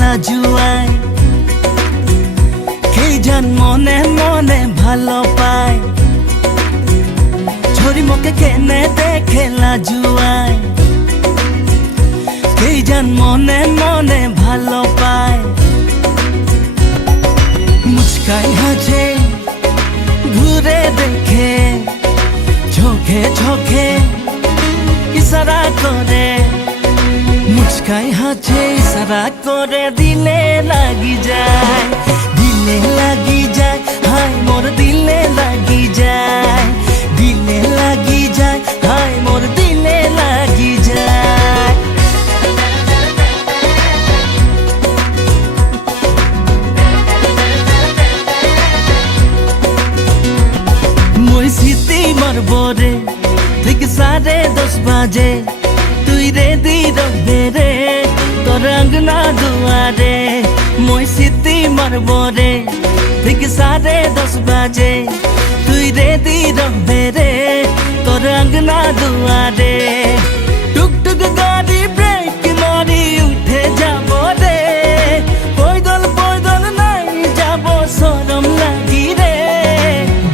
লাজুৱাই কেইজন মনে মনে ভালো পায় ঝৰি মোকে কেনে দেখে লাজুৱাই কেইজন মনে মনে ভালো পায় মুচকাই হাসে ঘুরে দেখে চোখে চোখে ইশারা করে মুচকাই হাসে ইশারা করে দিলে লাগি যায় হায় মোর দিলে লাগি যায় দিলে লাগি যায় হায় মোর দিলে লাগি যায় মই সিটি মারবরে ঠিক 10:30 বাজে তুই রেডি রবে রে তোর আঙ্গনা দুয়ারে মই সিটি মারবরে ঠিক 10:30 বাজে তুই রেডি রবে রে তোর আঙ্গনা দুয়ারে টুকটুক গাড়ি ব্রেক মারি উঠে যাব রে পয়দল পয়দল নাই যাব শরম লাগি রে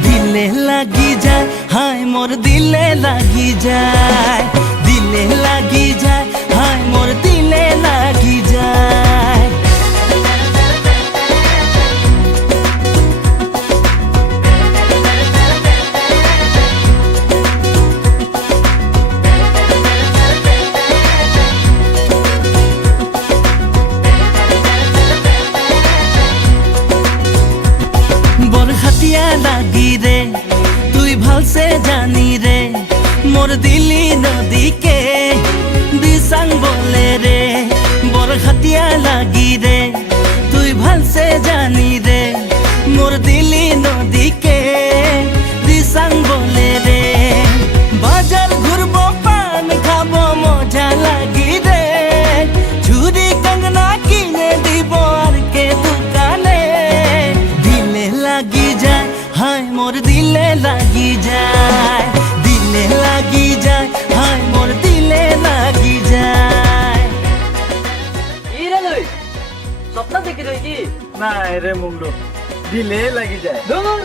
দিলে লাগি যায় হায় মোর দিলে লাগি যায় দিলে লাগি যায় হায় মোর দিলে লাগি যায় বরহাতিয়া লাগি রে তুই ভালসে জানি রে মোর দিলি নদীকে দিসাং বলে রে বরহাতিয়া লাগি রে তুই ভালসে জানি রে মোর দিলি নদীকে দিসাং বলে রে বাজার ঘুরবো পান খাবো মজা লাগি রে চুরি কঙ্গনা কিনে দিব আর কে দোকানে দিলে লাগি যায় হায় মোর দিলে লাগি যায় দিলে লাগি যায় হায় মোর দিলে লাগি যায় ইরে লই স্বপ্ন দেখি রই কি না রে মুন্ডু দিলে লাগি যায় দূর